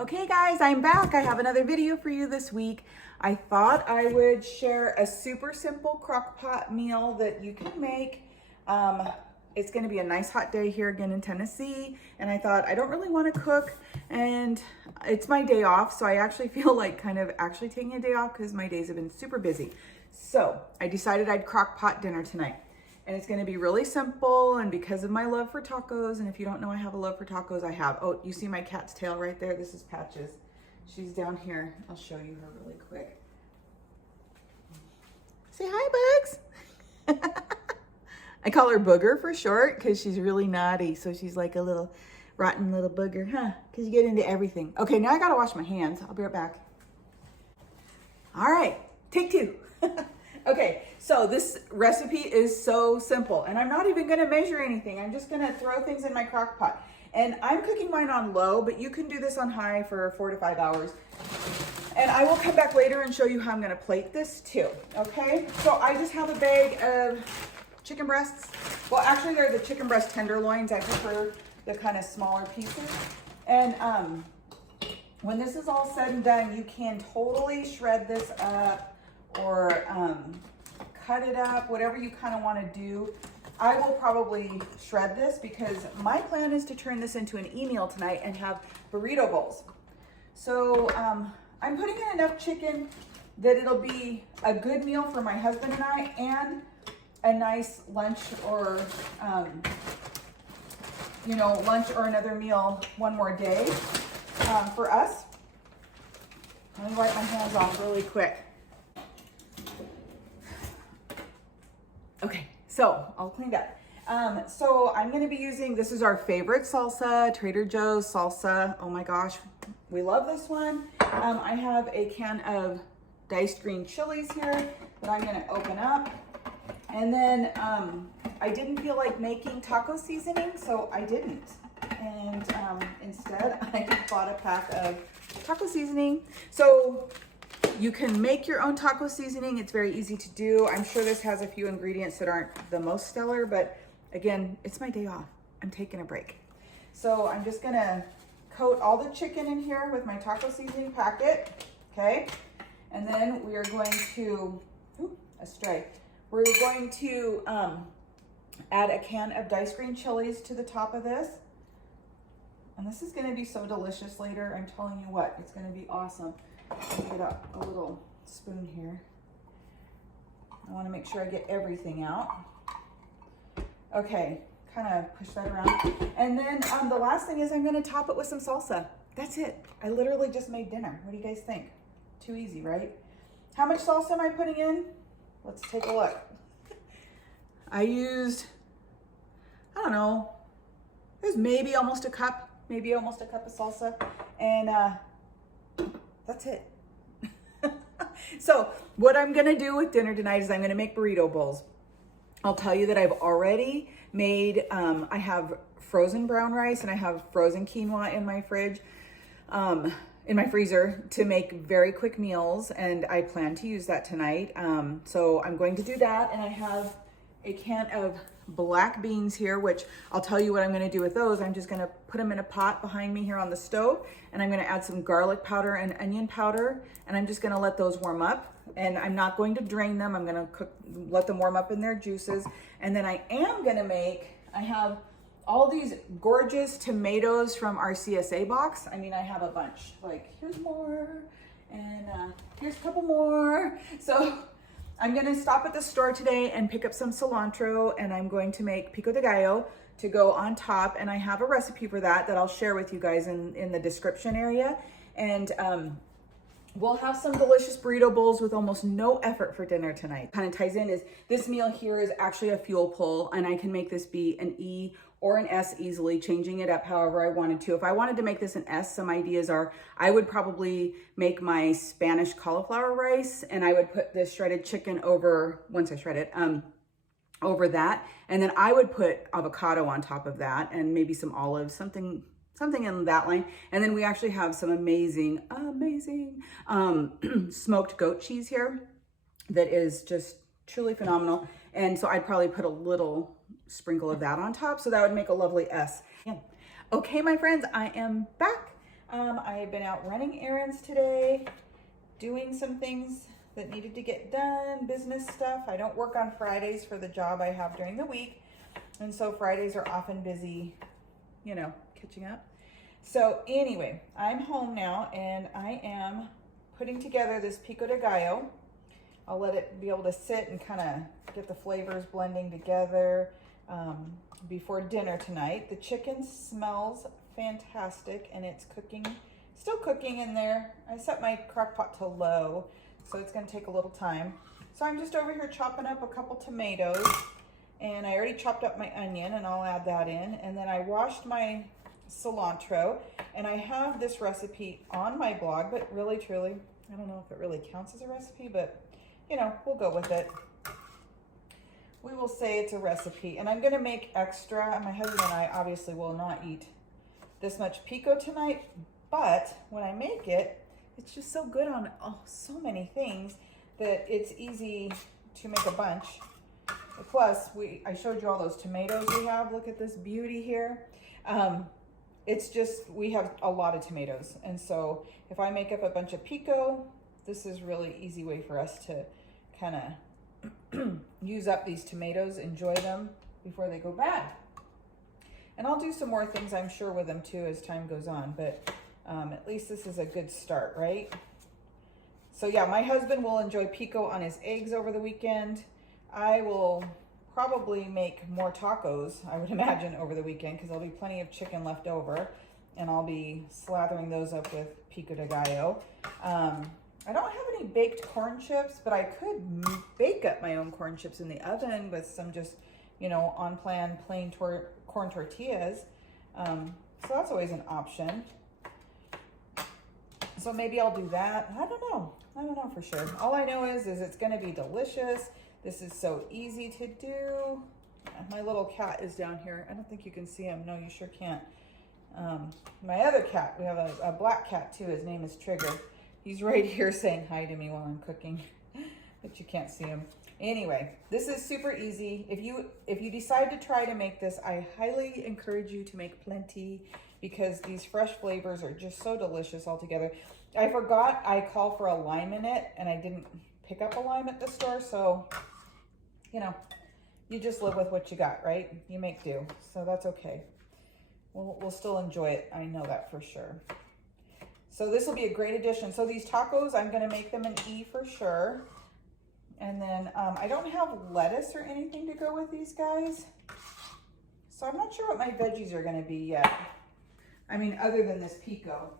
Okay guys, I'm back. I have another video for you this week. I thought I would share a super simple crock pot meal that you can make. It's gonna be a nice hot day here again in Tennessee, and I thought I don't really wanna cook, and it's my day off, so I actually feel like kind of actually taking a day off because my days have been super busy. So I decided I'd crock pot dinner tonight. And it's gonna be really simple, and because of my love for tacos, and if you don't know I have a love for tacos, I have. Oh, you see my cat's tail right there? This is Patches. She's down here. I'll show you her really quick. Say hi, Bugs. I call her Booger for short because she's really naughty. So she's like a little rotten little booger, huh? Because you get into everything. Okay, now I gotta wash my hands. I'll be right back. All right, take two. Okay, so this recipe is so simple, and I'm not even gonna measure anything. I'm just gonna throw things in my crock pot. And I'm cooking mine on low, but you can do this on high for 4 to 5 hours. And I will come back later and show you how I'm gonna plate this too, okay? So I just have a bag of chicken breasts. Well, actually they're the chicken breast tenderloins. I prefer the kind of smaller pieces. And when this is all said and done, you can totally shred this up or cut it up, whatever you kind of want to do. I will probably shred this because my plan is to turn this into an e-meal tonight and have burrito bowls. So I'm putting in enough chicken that it'll be a good meal for my husband and I, and a nice lunch or lunch or another meal one more day for us. Let me wipe my hands off really quick. Okay, so all cleaned up. So I'm gonna be using, this is our favorite salsa, Trader Joe's salsa. Oh my gosh, we love this one. I have a can of diced green chilies here that I'm gonna open up. And then I didn't feel like making taco seasoning, so I didn't. And instead I just bought a pack of taco seasoning. So you can make your own taco seasoning. It's very easy to do. I'm sure this has a few ingredients that aren't the most stellar, but again, it's my day off. I'm taking a break. So I'm just gonna coat all the chicken in here with my taco seasoning packet, okay? And then we are going to, we're going to add a can of diced green chilies to the top of this. And this is gonna be so delicious later. I'm telling you what, it's gonna be awesome. Get out a little spoon here. I want to make sure I get everything out. Okay, kind of push that around. And then the last thing is I'm going to top it with some salsa. That's it. I literally just made dinner. What do you guys think? Too easy, right? How much salsa am I putting in? Let's take a look. I used, I don't know, it was maybe almost a cup of salsa. And that's it. So what I'm gonna do with dinner tonight is I'm gonna make burrito bowls. I'll tell you that I've already made, I have frozen brown rice and I have frozen quinoa in my fridge, in my freezer to make very quick meals, and I plan to use that tonight. So I'm going to do that, and I have a can of black beans here, which I'll tell you what I'm gonna do with those. I'm just gonna put them in a pot behind me here on the stove, and I'm gonna add some garlic powder and onion powder, and I'm just gonna let those warm up. And I'm not going to drain them. I'm gonna let them warm up in their juices. And then I am gonna I have all these gorgeous tomatoes from our CSA box. I mean, I have a bunch. Like, here's more, and here's a couple more. So I'm gonna stop at the store today and pick up some cilantro, and I'm going to make pico de gallo to go on top. And I have a recipe for that I'll share with you guys in the description area. And we'll have some delicious burrito bowls with almost no effort for dinner tonight. Kind of ties in is this meal here is actually a fuel pull, and I can make this be an E or an S easily, changing it up however I wanted to. If I wanted to make this an S, some ideas are, I would probably make my Spanish cauliflower rice, and I would put this shredded chicken over, once I shred it, over that. And then I would put avocado on top of that, and maybe some olives, something in that line. And then we actually have some amazing smoked goat cheese here that is just truly phenomenal. And so I'd probably put a little sprinkle of that on top. So that would make a lovely S. Yeah. Okay, my friends, I am back. I have been out running errands today, doing some things that needed to get done, business stuff. I don't work on Fridays for the job I have during the week. And so Fridays are often busy, you know, catching up. So anyway, I'm home now and I am putting together this pico de gallo. I'll let it be able to sit and kind of get the flavors blending together before dinner tonight. The chicken smells fantastic and it's cooking, still cooking in there. I set my crock pot to low, so it's gonna take a little time. So I'm just over here chopping up a couple tomatoes, and I already chopped up my onion and I'll add that in. And then I washed my cilantro, and I have this recipe on my blog, but really truly, I don't know if it really counts as a recipe, but you know, we'll go with it. We will say it's a recipe, and I'm gonna make extra. My husband and I obviously will not eat this much pico tonight, but when I make it, it's just so good on so many things that it's easy to make a bunch. Plus, I showed you all those tomatoes we have. Look at this beauty here. It's just, we have a lot of tomatoes. And so if I make up a bunch of pico, this is really easy way for us to kind of use up these tomatoes, enjoy them before they go bad. And I'll do some more things, I'm sure, with them too as time goes on, but at least this is a good start, right? So yeah, my husband will enjoy pico on his eggs over the weekend. I will probably make more tacos, I would imagine, over the weekend, because there'll be plenty of chicken left over, and I'll be slathering those up with pico de gallo. I don't have any baked corn chips, but I could bake up my own corn chips in the oven with some just, you know, on plan plain corn tortillas. So that's always an option. So maybe I'll do that. I don't know for sure. All I know is it's gonna be delicious. This is so easy to do. My little cat is down here. I don't think you can see him. No, you sure can't. My other cat, we have a black cat too. His name is Trigger. He's right here saying hi to me while I'm cooking, but you can't see him. Anyway, this is super easy. If you decide to try to make this, I highly encourage you to make plenty, because these fresh flavors are just so delicious all together. I forgot I call for a lime in it, and I didn't pick up a lime at the store, so you know, you just live with what you got, right? You make do, so that's okay. We'll still enjoy it. I know that for sure. So this will be a great addition. So these tacos, I'm gonna make them an E for sure. And then I don't have lettuce or anything to go with these guys. So I'm not sure what my veggies are gonna be yet. I mean, other than this pico.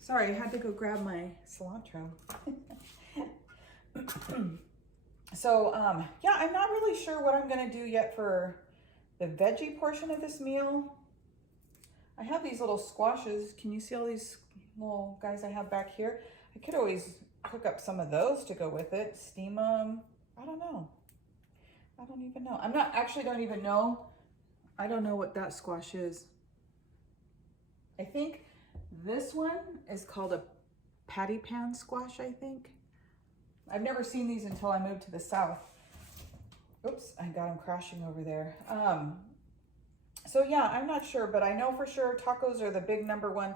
Sorry, I had to go grab my cilantro. So yeah, I'm not really sure what I'm gonna do yet for the veggie portion of this meal. I have these little squashes. Can you see all these little guys I have back here? I could always cook up some of those to go with it, steam them. I don't know. I don't even know. Don't even know. I don't know what that squash is. I think this one is called a patty pan squash, I think. I've never seen these until I moved to the South. Oops, I got them crashing over there. So yeah, I'm not sure, but I know for sure tacos are the big number one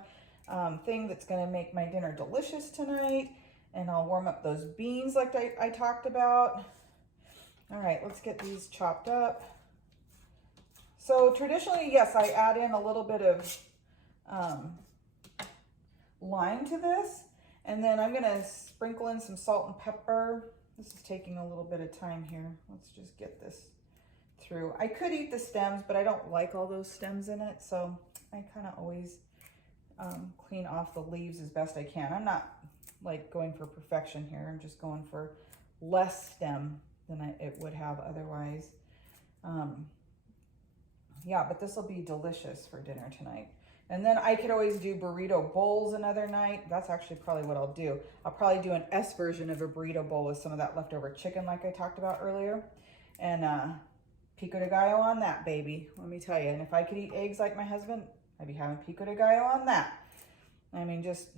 thing that's gonna make my dinner delicious tonight. And I'll warm up those beans like I talked about. All right, let's get these chopped up. So traditionally, yes, I add in a little bit of lime to this. And then I'm gonna sprinkle in some salt and pepper. This is taking a little bit of time here. Let's just get this through. I could eat the stems, but I don't like all those stems in it, so I kind of always clean off the leaves as best I can. I'm not like going for perfection here. I'm just going for less stem than it would have otherwise. Yeah, but this will be delicious for dinner tonight. And then I could always do burrito bowls another night. That's actually probably what I'll do. I'll probably do an S version of a burrito bowl with some of that leftover chicken like I talked about earlier. And pico de gallo on that, baby. Let me tell you. And if I could eat eggs like my husband, I'd be having pico de gallo on that. I mean, just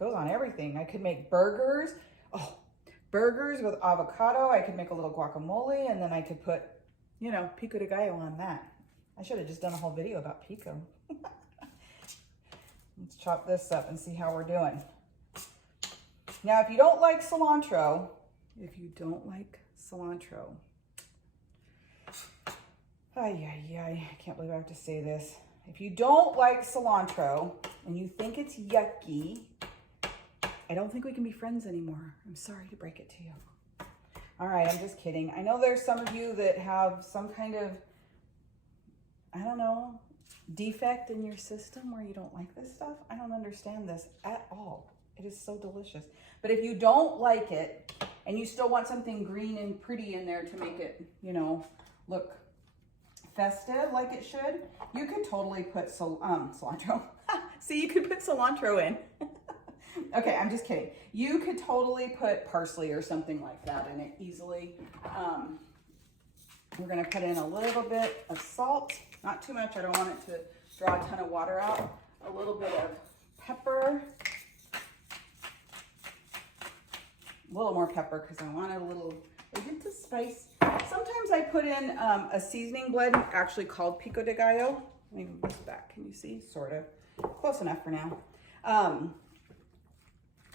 goes on everything. I could make burgers. Oh, burgers with avocado. I could make a little guacamole, and then I could put, you know, pico de gallo on that. I should have just done a whole video about pico. Let's chop this up and see how we're doing. Now, if you don't like cilantro, I can't believe I have to say this. If you don't like cilantro and you think it's yucky, I don't think we can be friends anymore. I'm sorry to break it to you. All right, I'm just kidding. I know there's some of you that have some kind of, I don't know, defect in your system where you don't like this stuff. I don't understand this at all. It is so delicious. But if you don't like it and you still want something green and pretty in there to make it, you know, look festive like it should, you could totally put cilantro. See, you could put cilantro in. Okay, I'm just kidding. You could totally put parsley or something like that in it easily. We're gonna put in a little bit of salt, not too much. I don't want it to draw a ton of water out. A little bit of pepper. A little more pepper because I want it a little spice. Sometimes I put in a seasoning blend actually called pico de gallo. Let me move this back. Can you see? Sort of. Close enough for now.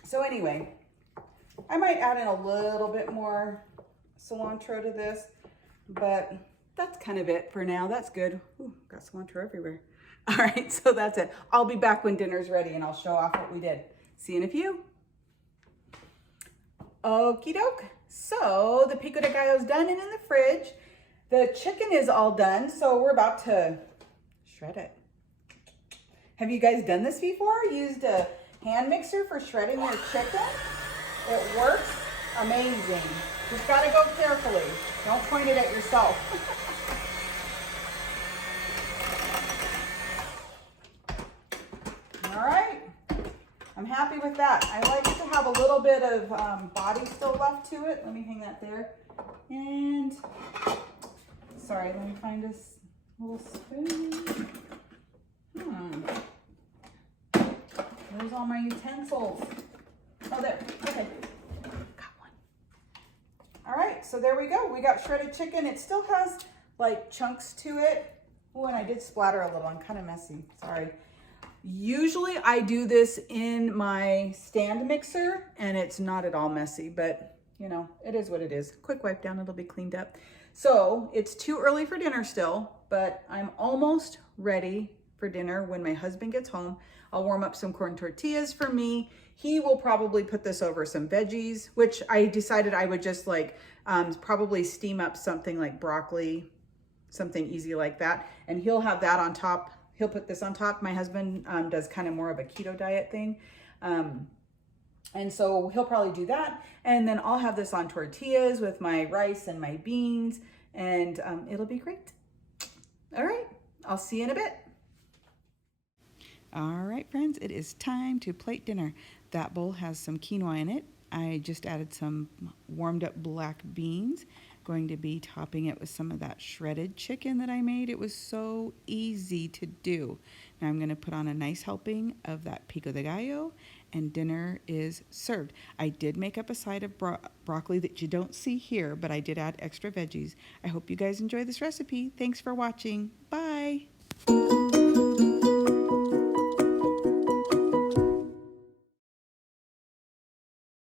So anyway, I might add in a little bit more cilantro to this, but that's kind of it for now. That's good. Ooh, got cilantro everywhere. All right, so that's it. I'll be back when dinner's ready and I'll show off what we did. See you in a few. Okie doke. So the pico de gallo is done and in the fridge. The chicken is all done, so we're about to shred it. Have you guys done this before? Used a hand mixer for shredding your chicken? It works amazing. Just gotta go carefully. Don't point it at yourself. All right. I'm happy with that. I like to have a little bit of body still left to it. Let me hang that there. And, sorry, let me find this little spoon. Where's all my utensils? Oh, there. Okay. Got one. All right, so there we go. We got shredded chicken. It still has like chunks to it. Oh, and I did splatter a little. I'm kind of messy. Sorry. Usually I do this in my stand mixer and it's not at all messy, but you know, it is what it is. Quick wipe down, it'll be cleaned up. So it's too early for dinner still, but I'm almost ready for dinner when my husband gets home. I'll warm up some corn tortillas for me. He will probably put this over some veggies, which I decided I would just like probably steam up something like broccoli, something easy like that. And he'll have that on top. He'll put this on top. My husband does kind of more of a keto diet thing. And so he'll probably do that. And then I'll have this on tortillas with my rice and my beans and it'll be great. All right, I'll see you in a bit. All right, friends, it is time to plate dinner. That bowl has some quinoa in it. I just added some warmed up black beans. Going to be topping it with some of that shredded chicken that I made. It was so easy to do. Now I'm going to put on a nice helping of that pico de gallo and dinner is served. I did make up a side of broccoli that you don't see here, but I did add extra veggies. I hope you guys enjoy this recipe. Thanks for watching. Bye.